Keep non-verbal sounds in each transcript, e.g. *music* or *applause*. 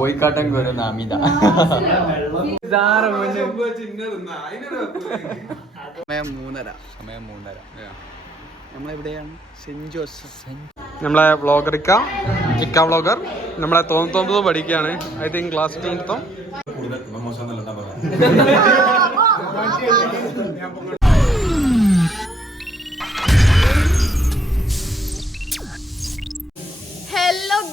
കോയിക്കാട്ടൻ വരുന്ന അമിത. സമയം മൂന്നര. സമയം മൂന്നര. നമ്മളെവിടെയാണ്? സെന്റ് ജോസഫ്. നമ്മളെ വ്ളോഗറിക്ക ചിക്ക വ്ളോഗർ. നമ്മളെ തോന്നത്തോമ്പത് പഠിക്കുകയാണ്. ഐ തിങ്ക് ക്ലാസ് നൃത്തം *laughs*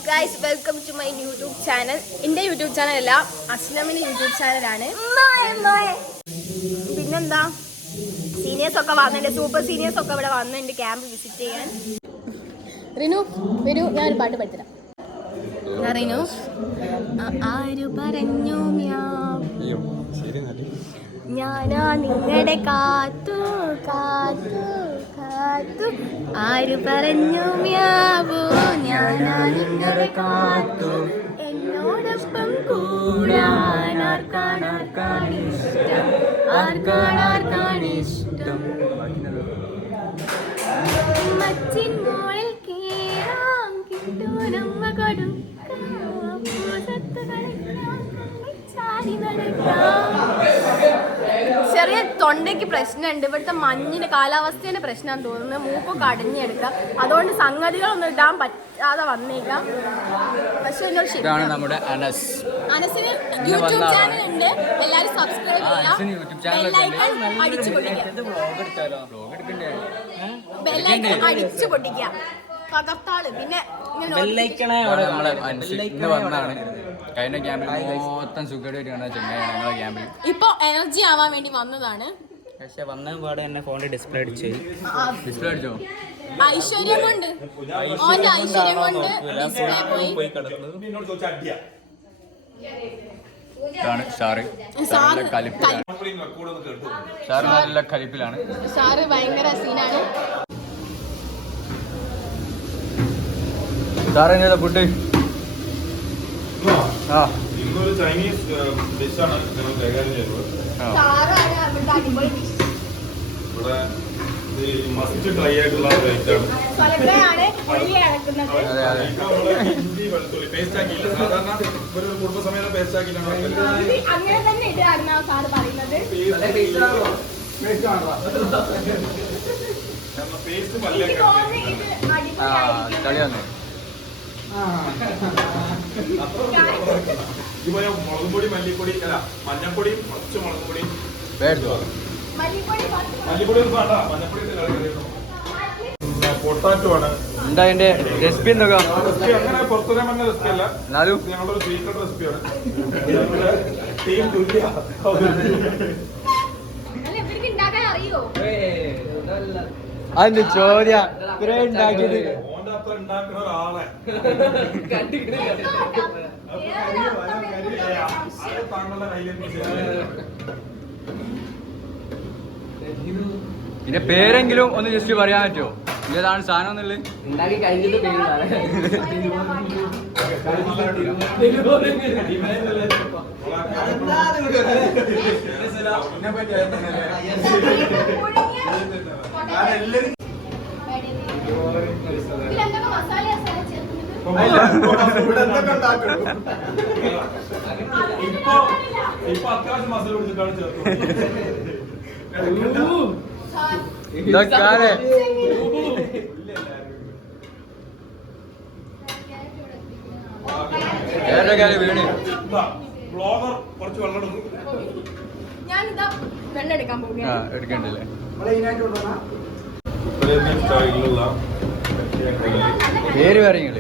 guys welcome to my YouTube channel എന്റെ യൂട്യൂബ് ചാനൽ അല്ല അസ്ലമിന്റെ യൂട്യൂബ് ചാനലാണ് പിന്നെന്താ? സീനിയേഴ്സ് ഒക്കെ വന്നിട്ടുണ്ട് സൂപ്പർ സീനിയേഴ്സ് ഒക്കെ ഇവിടെ വന്നിട്ടുണ്ട് ക്യാമ്പ് വിസിറ്റ് ചെയ്യാൻ. റിനു വരൂ ഞാൻ പാട്ട് പഠിത്തരാം റിനു? ആരു പറഞ്ഞു ഞാനാ നിങ്ങളുടെ കാത്തു കാത്തു കാത്തു. ആര് പറഞ്ഞു മ്യാവോ. ഞാനാ നിങ്ങളുടെ കാത്തു. എന്നോടൊപ്പം കൂടാൻ ആർക്കാണ് ആർക്കാണ് ഇഷ്ടം? ആർക്കാണ് ആർക്കാണ് ഇഷ്ടം? മച്ചിൻ മോളിൽ കേറാം കിട്ടൂരമ്മ കൊടുക്കാം ചെറിയ തൊണ്ടയ്ക്ക് പ്രശ്നമുണ്ട്. ഇവിടുത്തെ മഞ്ഞിന്റെ കാലാവസ്ഥേന്റെ പ്രശ്നം തോന്നുന്നു. മൂക്കൊക്കെ അടഞ്ഞെടുക്കാം. അതുകൊണ്ട് സംഗതികളൊന്നും ഇടാൻ പറ്റാതെ വന്നേക്കാം. പക്ഷെ എന്നോട് നമ്മുടെ അനസ്. മനസ്സിന് യൂട്യൂബ് ചാനൽ ഉണ്ട് എല്ലാരും സബ്സ്ക്രൈബ് അനസിന് യൂട്യൂബ് ചാനൽ ചെയ്യാം അടിച്ചു പൊട്ടിക്കാം. ബെല്ലൈക്കൺ അടിച്ചു പകർത്താൾ പിന്നെ നമ്മളെ ഇന്ന് വന്നാണ് കഴിഞ്ഞ ക്യാമ്പിൽ മൊത്തം സുഖമായിട്ട് കാണുന്ന ചെങ്ങായാണ് ഞങ്ങളെ ക്യാമ്പിൽ ഇപ്പൊ എനർജി ആവാൻ വേണ്ടി വന്നതാണ്. പക്ഷെ വന്ന പാടെ തന്നെ ഫോണിൽ ഡിസ്പ്ലേ അടിച്ചു ഡിസ്പ്ലേ അടിച്ചോ? ഐശ്വര്യം കൊണ്ട് ഓന്റെ ഐശ്വര്യം കൊണ്ട് ഡിസ്പ്ലേ പോയി. പോയി കിടക്കുന്നത് ഇതാണ് ഷാറ് സാറ് ഷാറിന്റെ കലിപ്പിലാണ്. ഷാറ് നല്ല കലിപ്പിലാണ്. സാറ് ഭയങ്കര സീനാണ്. ഷാറ് എങ്ങനെ ഫുഡ് ഇന്നൊരു ചൈനീസ് ഡിഷാണ് ഞങ്ങൾ കൈകാര്യം ചെയ്തത് ഇവിടെ മസ്റ്റ് ട്രൈ ആയിട്ടുള്ള ഒരു ഐറ്റാണ് ഇഞ്ചി വെളുത്തുള്ളി പേസ്റ്റ് ആക്കിയില്ല. സാധാരണ ഒരു കുടുംബസമേതം പേസ്റ്റ് ആക്കിയിട്ടാണ് പേസ്റ്റ് എനിക്ക് പല്ലിയൊക്കെ വന്നു മുളകും പൊടി മല്ലിപ്പൊടി അല്ല മഞ്ഞപ്പൊടിയും കുറച്ച് മുളകും പൊടിയും മല്ലിപ്പൊടി പൊട്ടാറ്റോ ആണ്. എന്താ അതിന്റെ റെസിപ്പി എന്തൊക്കെ? അങ്ങനെ പുറത്തുവരാൻ പറഞ്ഞ റെസിപ്പി അല്ല. എന്നാലും? ഞങ്ങളുടെ ഒരു സീക്രട്ട് റെസിപ്പിയാണ് ഞങ്ങളുടെ ടീം അതിന്റെ ചോദ്യ? ഇത്ര ഉണ്ടാക്കിയത്. അത്ര ഉണ്ടാക്കുന്ന ഒരാളെ താങ്കളുടെ. ഇതിന്റെ പേരെങ്കിലും ഒന്ന് ജസ്റ്റ് പറയാൻ പറ്റുമോ? ഇതാണ് സാധനം എന്നുള്ളത്? ഉണ്ടാക്കി കഴിഞ്ഞിട്ട് ഇതിലെന്തൊക്കെ മസാല ചേർക്കുന്നത് ഇവിടെ എന്തൊക്കെ ഉണ്ടാക്കും? ഇപ്പൊ ഇപ്പൊ അത്യാവശ്യം പിടിച്ചിട്ടാണ് വീണ് ബ്ലോഗർ കുറച്ച് വെള്ളം എടുക്കണ്ടല്ലേ? പേര് പറയുന്നത്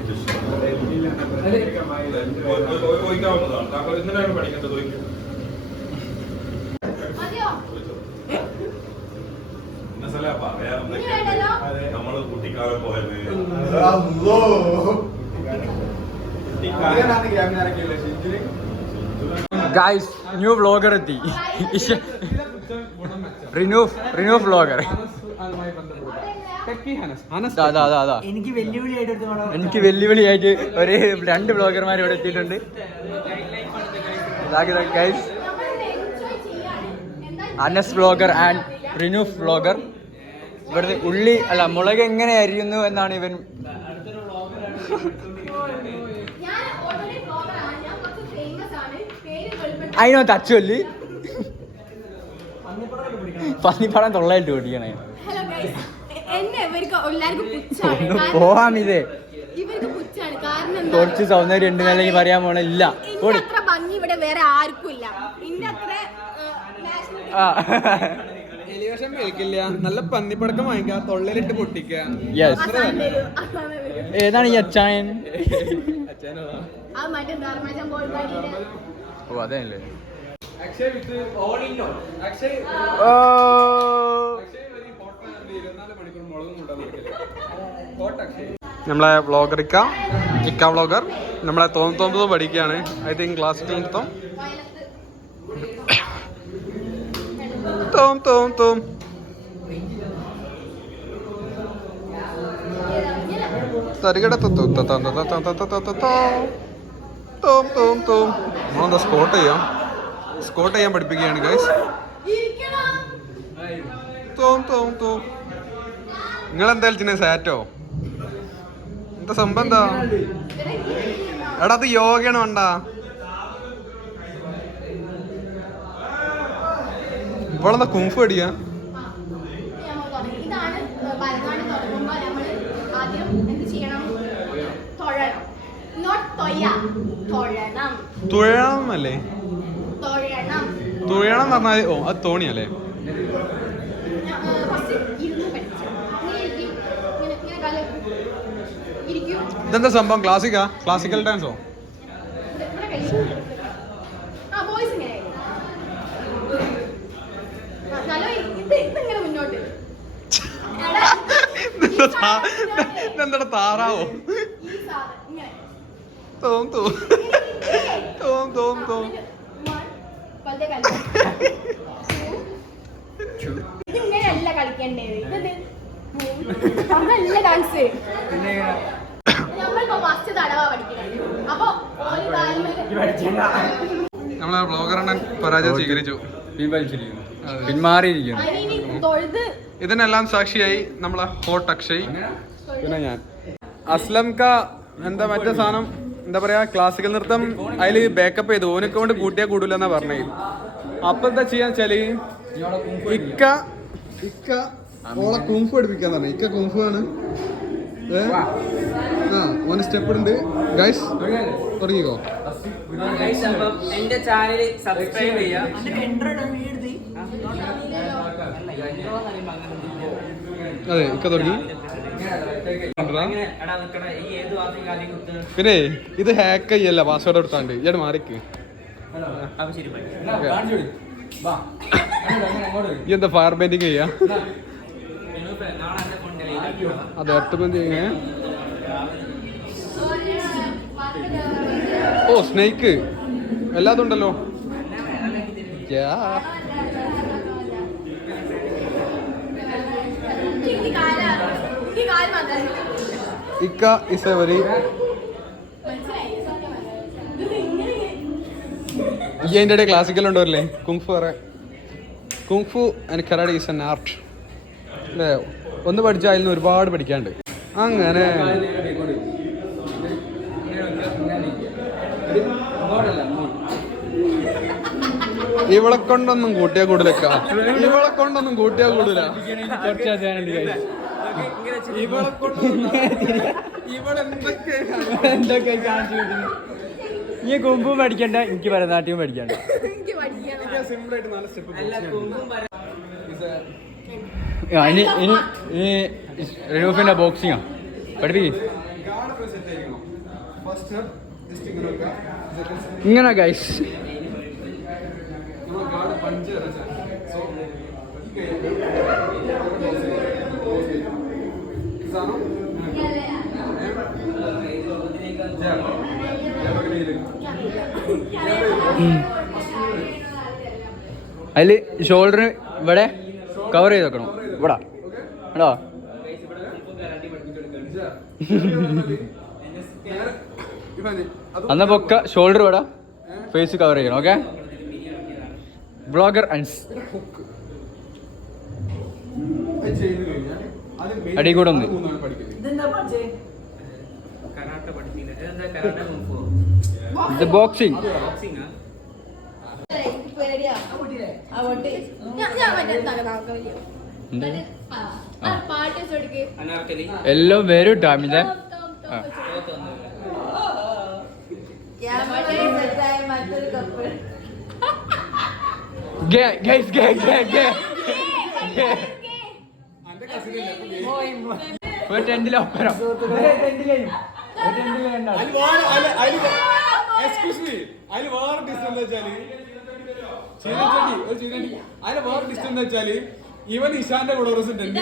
ഒഴിക്കാവുന്നതാണ് താങ്കൾ ഇന്നലെയാണ് പഠിക്കേണ്ടത് പറയാറുണ്ട് നമ്മൾ കുട്ടിക്കാലം പോയത് ഗായ്സ് ന്യൂ വ്ലോഗർ എത്തി റിനു റിനു വ്ലോഗർ എനിക്ക് വെല്ലുവിളിയായിട്ട് എടുത്ത് എനിക്ക് വെല്ലുവിളിയായിട്ട് ഒരു രണ്ട് ബ്ലോഗർമാർ ഇവിടെ എത്തിയിട്ടുണ്ട്. Anas blogger and Rinu blogger. ഇവിടുത്തെ ഉള്ളി അല്ല മുളക് എങ്ങനെ അരിയുന്നു എന്നാണ് ഇവൻ അതിനോ തച്ചുവല്ലി പന്നിപ്പടം തൊള്ളായിട്ട് ഓടിക്കണേ എന്നെ ഇവർക്ക് എല്ലാവർക്കും പുച്ഛാണ്. ഇവർക്ക് പുച്ഛാണ്. കാരണം എന്താ? കുറച്ച് സൗന്ദര്യം ഉണ്ട് എന്നല്ലെങ്കിൽ പറയാൻ പോണ ഇല്ല. ഇന്റെ ഓടി. അത്ര ഭംഗി ഇവിടെ വേറെ ആർക്കും ഇല്ല. ഇന്റെ അത്ര നാഷണൽ ആ. എലിവേഷൻ നല്ല പന്നിപ്പടക്കം വാങ്ങിക്കുക തൊള്ളയിലിട്ട് പൊട്ടിക്കുക യെസ് ഏതാണ് ഈ അച്ചായൻ? ആ മറ്റേ ധർമ്മജം ഓ അതല്ലേ. Akshay with all in all. Akshay ഓ നമ്മളെ വ്ളോഗർ ഇക്ക ഇക്ക വ്ളോഗർ നമ്മളെ തോന്നത്തോന്നത് പഠിക്കുകയാണ് ഐ തിങ്ക് ക്ലാസ് നൃത്തം തോം തോം തോം തരികട തോം തോം തോം നമ്മളെന്താ സ്കോട്ട് ചെയ്യാം സ്കോട്ട് ചെയ്യാൻ പഠിപ്പിക്കുകയാണ് ഗൈസ് തോം തോം തോം നിങ്ങൾ എന്തായാലും ചിന്ന സാറ്റോ എന്താ സംഭവം എന്താ? എടാ അത് യോഗയാണ് വേണ്ട ഇവളെന്താ കുംഫ് അടിയാ എന്ത് തൊഴണം. അല്ലേ? തൊഴണം. പറഞ്ഞാൽ ഓ അത് തോണിയല്ലേ ഇതെന്താ സംഭവം? ക്ലാസിക്കാ? ക്ലാസിക്കൽ ഡാൻസോ. ഇതെന്താ താറാവോ? തോം തോം. തോം തോം തോം. ഇതിങ്ങനെയല്ല കളിക്കേണ്ടത്. ഇത് അതല്ല ഡാൻസ് നമ്മളെ ബ്ലോഗറണ്ണൻ പരാജയം സ്വീകരിച്ചു. പിൻവലിച്ചിരിക്കുന്നു. പിന്മാറിയിരിക്കുന്നു. ഇതിനെല്ലാം സാക്ഷിയായി നമ്മളെ ഹോട്ട് അക്ഷയ്. പിന്നെ? ഞാൻ. അസ്ലം ക എന്താ മറ്റേ സാധനം? എന്താ പറയാ? ക്ലാസിക്കൽ നൃത്തം അതിൽ ബാക്കപ്പ് ചെയ്തു. ഓനൊക്കെ കൊണ്ട് കൂട്ടിയാ കൂടില്ല എന്നാ പറഞ്ഞത്. അപ്പൊ എന്താ ചെയ്യാന്ന് വെച്ചാൽ ഇക്ക ഇക്ക ഓളെ കുംഫു പഠിപ്പിക്കാൻ പറഞ്ഞു. ഇക്ക കുംഫു ആണ്? ആ ഓന് സ്റ്റെപ്പ് ഉണ്ട് ഗൈസ് തുടങ്ങിക്കോ. എന്റെ ചാനൽ സബ്സ്ക്രൈബ് ചെയ്യാം അതെ ഇക്ക തുടങ്ങി. പിന്നെ ഇത് ഹാക്ക് ചെയ്യല്ല പാസ്വേഡ് എടുത്താണ്ട്. ഇയാട് മാറിക്ക്. എന്താ ഫയർ ബെൻഡിങ് ചെയ്യാ? അത് എട്ട് ചെയ്യേ ഓ സ്നേക്ക്. എല്ലാതും ഉണ്ടല്ലോ. ഇക്ക ഇസ് എ ഇടയിൽ ക്ലാസിക്കൽ ഉണ്ടല്ലേ കുങ്ഫു പറ. Kung fu and karate is an art അല്ലേ? ഒന്ന് പഠിച്ചാൽ അതിൽ നിന്ന് ഒരുപാട് പഠിക്കാണ്ട് അങ്ങനെ. ഇവളെ കൊണ്ടൊന്നും കൂട്ടിയാ കൂടുതലക്ക ഇവളെ കൊണ്ടൊന്നും കൂട്ടിയാ കൂടുതല ഇവളെ കൊണ്ടൊന്നും എന്തൊക്കെ. ഈ കുമ്പും പഠിക്കണ്ട എനിക്ക് ഭരതനാട്യവും പഠിക്കണ്ട സിമ്പിൾ ആയിട്ട് നല്ല സ്റ്റെപ്പ് ഇനി ഇനി റൂഫിന്റെ ബോക്സിങ്ങാ പഠിപ്പിക്കും. ഇങ്ങനെ ഗൈസ് അതിൽ ഷോൾഡർ ഇവിടെ കവർ ചെയ്ത് വെക്കണം. ഇവിടെ. കേട്ടോ അന്ന പൊക്ക ഷോൾഡർ ഇവിടെ. ഫേസ് കവർ ചെയ്യണം ഓക്കെ ബ്ലോഗർ അൻസ് അടി കൂടെ ഒന്ന്. ഇത് ബോക്സിംഗ് പേടിയാ. എല്ലാം വരും കേട്ടോ അമിത ഒരു ടെന്റിലെ ഒപ്പരം. അതിൽ വേറെ ഡിസ്റ്റൻസ് എന്താ വെച്ചാൽ വേറെ ഡിസ്റ്റൻസ് എന്താ വെച്ചാൽ ഇവൻ ഇഷാന്റെ കൂടെ ഒരു ദിവസം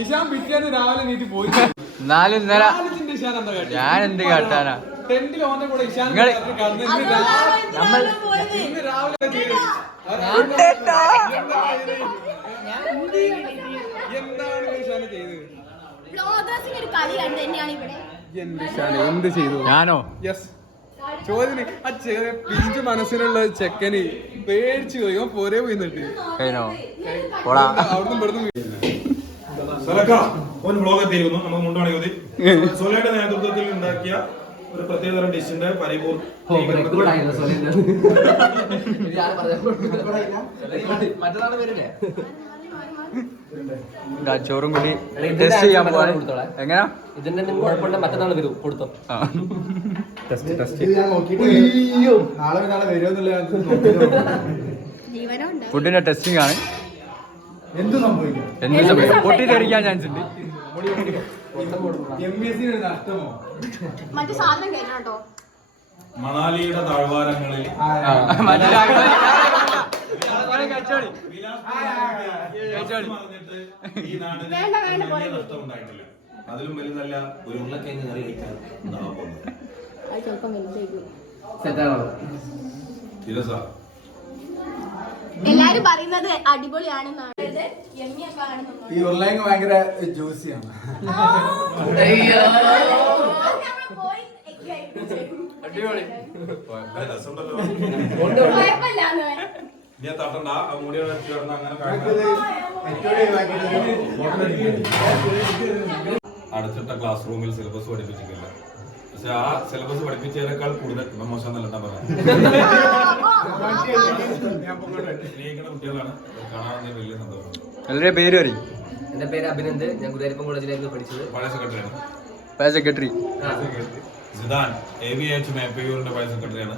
ഇഷാൻ പിറ്റേന്ന് രാവിലെ നീട്ടി പോയി. എന്നാലും ഞാൻ എന്ത് കാട്ടാനാ? ടെന്റിൽ ഓന്റെ കൂടെ ഇഷാൻ നമ്മൾ ഞാനോ? യെസ് ചോദ്യം ആ ചെറിയ പിഞ്ചു മനസ്സിലുള്ള ചെക്കന് പേടിച്ചു പോയി. ഇവൻ പോരേ പോയി നിന്നിട്ട് കഴിഞ്ഞോ? പോടാ. അവിടുന്ന് ഇവിടുന്ന് ഒരു ബ്ലോഗ് എത്തിയിരിക്കുന്നു നമുക്ക് മുണ്ടാണ് യുവതി സൊലയുടെ നേതൃത്വത്തിൽ ഉണ്ടാക്കിയ ഒരു പ്രത്യേകതരം ഡിഷിന്റെ പരിപൂർണ ഇതാ ചോറും കൂടി ടെസ്റ്റ് ചെയ്യാൻ പോവാണ്. എങ്ങനാ? ഇതിന്റെ കുഴപ്പമുണ്ട് മറ്റന്നാൾ വരും കൊടുത്തോ. വരുമെന്നുള്ള ജീവനുണ്ട്? ഫുഡിന്റെ ടെസ്റ്റിംഗ് ആണ്. എന്ത് സംഭവിക്കും? പൊട്ടി പൊട്ടിത്തെറിക്കാൻ ചാൻസ് ഉണ്ട്. മണാലിയുടെ താഴ്വാരങ്ങളിൽ ഉണ്ടായിട്ടില്ല അതിലും വലുതല്ല ഒരു ഉരുളക്കിഴങ്ങ് കറി കഴിക്കാൻ എല്ലാരും പറയുന്നത് അടിപൊളിയാണെന്നാണ്. ഈ ഉരുളങ്ങ് ഭയങ്കര ജ്യൂസിയാണ്. അടിപൊളി. ഇനി തട്ടണ്ട ആ മുടിയോടെ ചേർന്ന് അങ്ങനെ അടച്ചിട്ട ക്ലാസ് റൂമിൽ സിലബസ് പഠിപ്പിച്ചിട്ടില്ല പക്ഷെ ആ സിലബസ് പഠിപ്പിച്ചതിനേക്കാൾ കൂടുതൽ മോശം എന്നല്ല പറയാം കുട്ടികളാണ് കാണാൻ വലിയ സന്തോഷം എല്ലാവരുടെയും പേര് പറയും എന്റെ പേര് അഭിനന്ദ് ഞാൻ ഗുരുവായൂരപ്പൻ കോളേജിലായിരുന്നു പഠിച്ചത് പഴയ സെക്രട്ടറി പഴയ secretary Zidane A V H മേപ്പയൂരിന്റെ വൈസ് സെക്രട്ടറിയാണ്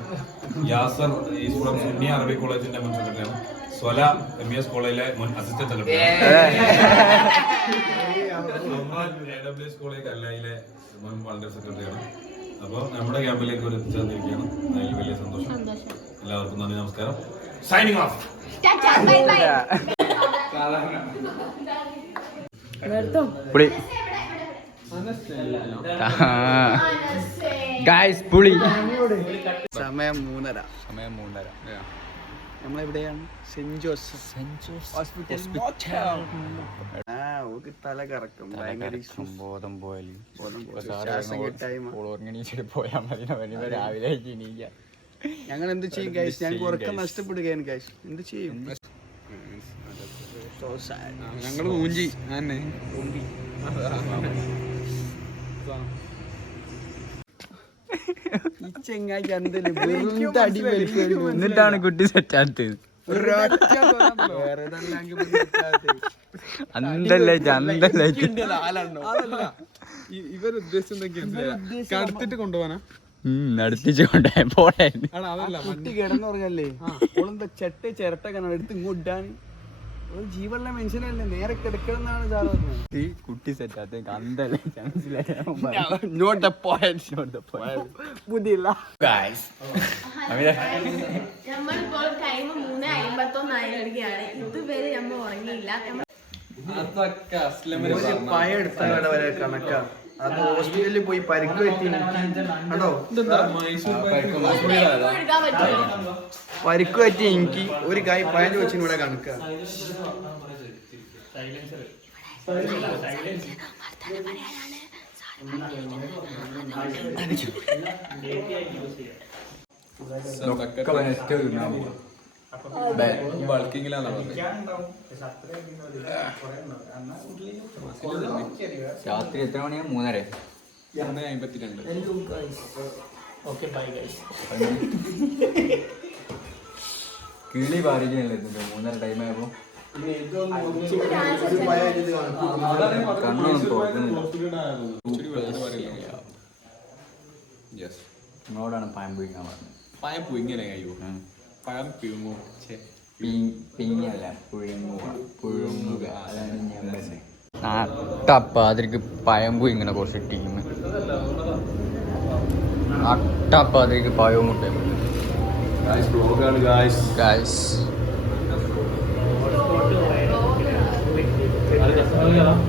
യാസർ ഈശ്വരം സുന്നി അറബി കോളേജിന്റെ മുൻ സെക്രട്ടറിയാണ് സ്വല എം എസ് കോളേജിലെ മുൻ അസിസ്റ്റന്റ് സെക്രട്ടറിയാണ് കോളേജ് കല്ലായിലെ മുൻ വളരെ സെക്രട്ടറിയാണ് അപ്പോൾ നമ്മുടെ ക്യാമ്പിലേക്ക് ഒരു എത്തിച്ചേർന്നിരിക്കുകയാണ് അതിൽ വലിയ സന്തോഷം. എല്ലാവർക്കും നന്ദി നമസ്കാരം. സൈനിങ് ഓഫ് ബൈ ബൈ പുളി. ഗായ്സ് പുളി സമയം മൂന്നര സമയം മൂന്നര നമ്മളെവിടെയാണ് സെന്റ് ജോസഫ് ഹോസ്പിറ്റൽ ആ ഓക്ക് തല കറക്കും ഭയങ്കര issues. ബോധം പോയാൽ ബോധം പോയി. ശ്വാസം കിട്ടായ്മ. പോയാൽ മതി രാവിലെ ഞങ്ങൾ എന്ത് ചെയ്യും ഗൈസ് ഞങ്ങൾക്ക് ഉറക്കം നഷ്ടപ്പെടുകയാണ് ഗൈസ് എന്ത് ചെയ്യും ഞങ്ങൾ ഊഞ്ചി ഞങ്ങൾ എന്നിട്ടാണ് കുട്ടി സെറ്റാത്തത് ഇവർ ഉദ്ദേശിച്ചെന്തൊക്കെയാ കടത്തിട്ട് കൊണ്ടുപോകാനാ നടത്തിച്ചു കൊണ്ടേ പോടെ ആടാ അതല്ല കുട്ടി കിടന്നുറങ്ങല്ലേ ഓളെന്താ ചെട്ട ചിരട്ട കാണാൻ എടുത്ത് ഇങ്ങോട്ടാണ് ജീവനുള്ള മനുഷ്യനല്ലേ? നേരെ കിടക്കണമെന്നാണ് പറഞ്ഞത്. ഈ കുട്ടി സെറ്റ് ആത്ത അന്തല്ലേ നോട്ട് ദ പോയിന്റ് ബുദ്ധിയില്ല. നമ്മളിപ്പോൾ ടൈം മൂന്ന് അമ്പത്തൊന്നായി വരികയാണ് ഇതുവരെ നമ്മൾ ഉറങ്ങിയില്ല. നമ്മൾ ഒരു പയ അത് ഹോസ്പിറ്റലിൽ പോയി പരിക്ക് പറ്റി. കണ്ടോ? പരിക്ക് പറ്റി. എനിക്ക് ഒരു കായ് പതിനഞ്ച് കൊച്ചിന് ഇവിടെ കണക്കാ. രാത്രി എത്ര മണിയാ? മൂന്നര. ഓക്കെ ബൈ ഗൈസ് കിളി പാലിക്കുന്നില്ല മൂന്നര ടൈം ആയപ്പോ. കണ്ണൊന്നും തുറക്കുന്നില്ല നിങ്ങളോടാണ് പായം പുഴുങ്ങാൻ പറഞ്ഞത്. പായം പുയിങ്ങനെ കഴിയോ പഴം പിഴുങ്ങോ പിങ്ങല്ല പുഴുങ്ങുക പുഴുങ്ങുക. അതാണ് ഞാൻ പറഞ്ഞത് അട്ടപ്പാതിരിക്ക് പയമ്പു ഇങ്ങനെ കുറച്ച് ടീം. അട്ടപ്പാതിരിക്ക് പയവും മുട്ടയും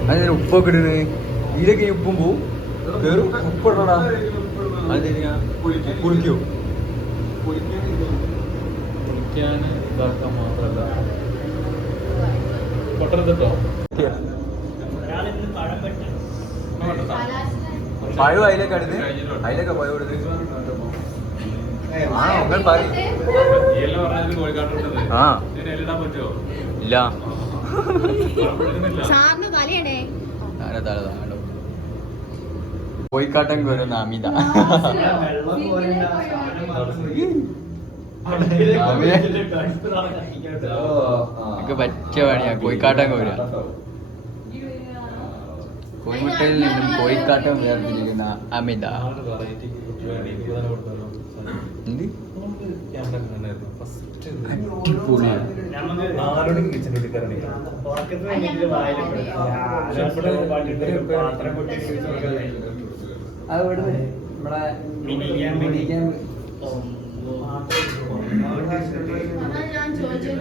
അതിന് ഉപ്പൊക്കെ ഇടുന്നത് ഇതിലൊക്കെ ഉപ്പും പോവും. വേറും ഉപ്പിടടാ കുളിക്കോ. കുളിക്കോ? ഒരാളിന്ന് ഇതാക്കാൻ മാത്രല്ല. പഴം അതിലേക്ക് അടുത്ത് അതിലൊക്കെ പഴം എടുത്ത് ആ നിങ്ങൾ പറയും. ആ. ഇല്ല. കോയിക്കാട്ടം വരുന്ന അമിത എനിക്ക് പറ്റിയ പണിയാ. കോയിക്കാട്ടം കോരുക കോയിമുട്ടയിൽ നിന്നും കോഴിക്കാട്ടം വേർതിരിക്കുന്ന അമിത. അത് ഇവിടുന്ന് നമ്മുടെ ഞാൻ ചോദിച്ചു ക്ലാസ്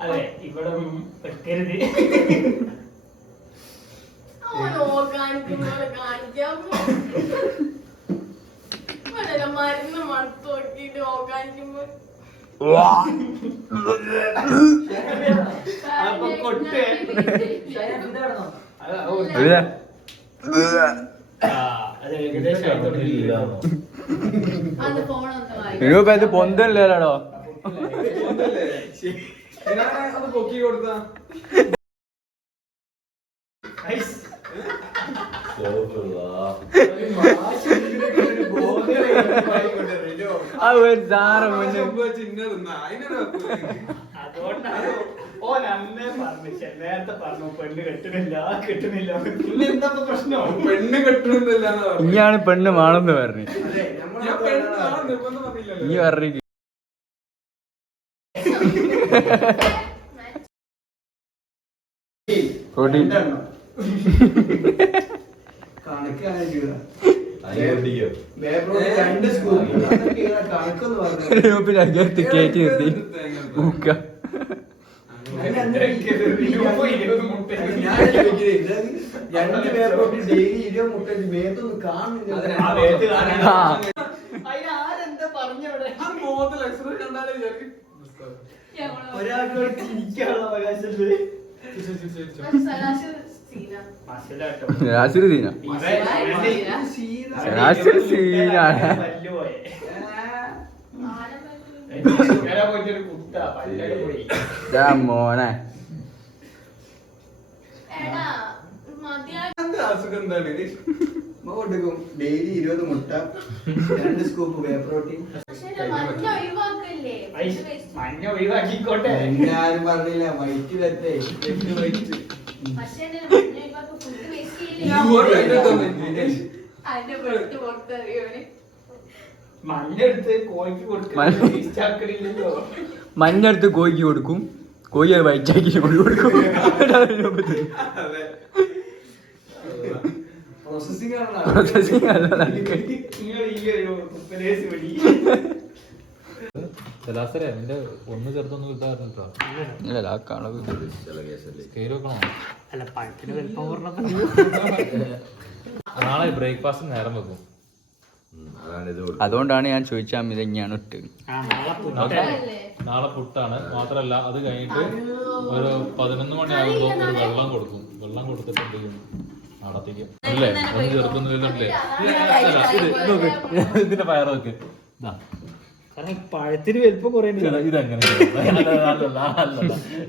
അതെ ഇവിടെ വെക്കരുത്. മരുന്ന് നോക്കിട്ട് ഓർഗാനിക്കുമ്പോ എവിടെ അത് പൊക്കി കൊടുത്താ. ഇനിയാണ് പെണ്ണ് മാണെന്ന് പറഞ്ഞു. ഇനി പറഞ്ഞു ഗ്രൂപ്പിൽ അകത്ത് കയറ്റി നിർത്തി ഊക്ക കാണുന്നില്ല ഒരാൾക്ക് അവകാശമുണ്ട് ശരാശരി ശരാശരി സീനാണ് പല്ല് അസുഖം എന്താണ് ഡെയിലി ഇരുപത് മുട്ട രണ്ട് സ്കൂപ്പ് വേ പ്രോട്ടീൻ. പക്ഷേ മഞ്ഞ ഒഴിവാക്കിക്കോട്ടെ. എല്ലാരും പറഞ്ഞില്ല വൈറ്റ് തെറ്റ് വൈറ്റ് മഞ്ഞടുത്ത് കോഴിക്ക് കൊടുക്കും. കോഴി അത് വൈറ്റാക്കി കൊടുക്കും. പ്രോസസ്സിംഗ് അല്ല നടക്കുക. നിങ്ങൾ ഈ ഒരു കുപ്പലേസ് നിന്റെ ഒന്ന് നാളെ ബ്രേക്ക്ഫാസ്റ്റ് നേരം വെക്കും. അതുകൊണ്ടാണ് ഞാൻ ചോദിച്ചാൽ ഇങ്ങനെയാണ് ഇട്ട്. ആ നാളെ നാളെ പുട്ടാണ്. മാത്രല്ല അത് കഴിഞ്ഞിട്ട് ഒരു പതിനൊന്ന് മണിയാകുമ്പോൾ ഒരു വെള്ളം കൊടുക്കും. വെള്ളം കൊടുത്തിട്ട് എന്ത് ചെയ്യും? നടത്തിക്കും. അല്ലേ? ഒന്ന് നോക്ക്. ഇതിന്റെ പയർ നോക്ക്. ഇതാ. കാരണം പഴത്തിന് വലിപ്പം കുറേ ഇതെങ്ങനെ *laughs*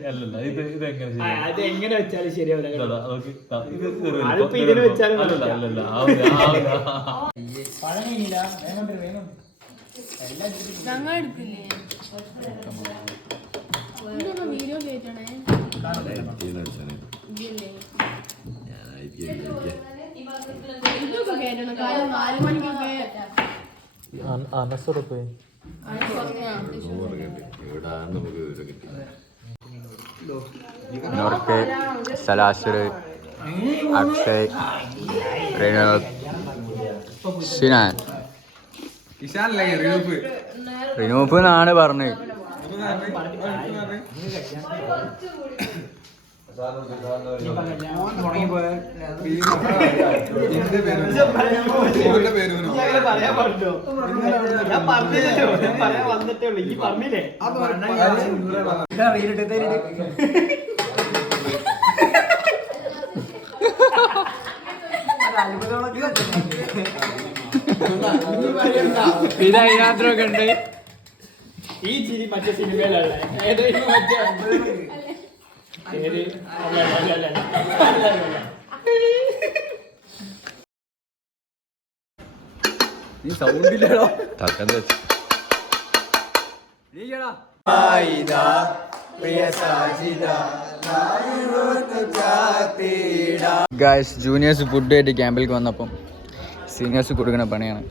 അല്ലല്ല. ഇത് ഇതെങ്ങനെ? അത് എങ്ങനെ വെച്ചാലും ശരിയാവില്ല ഇതിന് ഇത് വെച്ചാലും *laughs* ഞങ്ങൾ എടുക്കില്ലേ വീഡിയോ കേട്ടണേ നോർക്ക് സലാസുർ അക്ഷയ് റിനോദ് സിനാൻ. റിനൂപ്പ് എന്നാണ് പറഞ്ഞത്. ഇത് അതിനകത്തൊക്കെ ഉണ്ട്. ഈ ചിരി മറ്റേ സിനിമയിലല്ലേ? ഏതെങ്കിലും മറ്റേ? അല്ല നീ സൗണ്ടില്ലടോ ഗായ്സ് ജൂനിയേഴ്സ് ഫുഡ് ആയിട്ട് ക്യാമ്പിലേക്ക് വന്നപ്പം സീനിയേഴ്സ് കൊടുക്കുന്ന പണിയാണ്.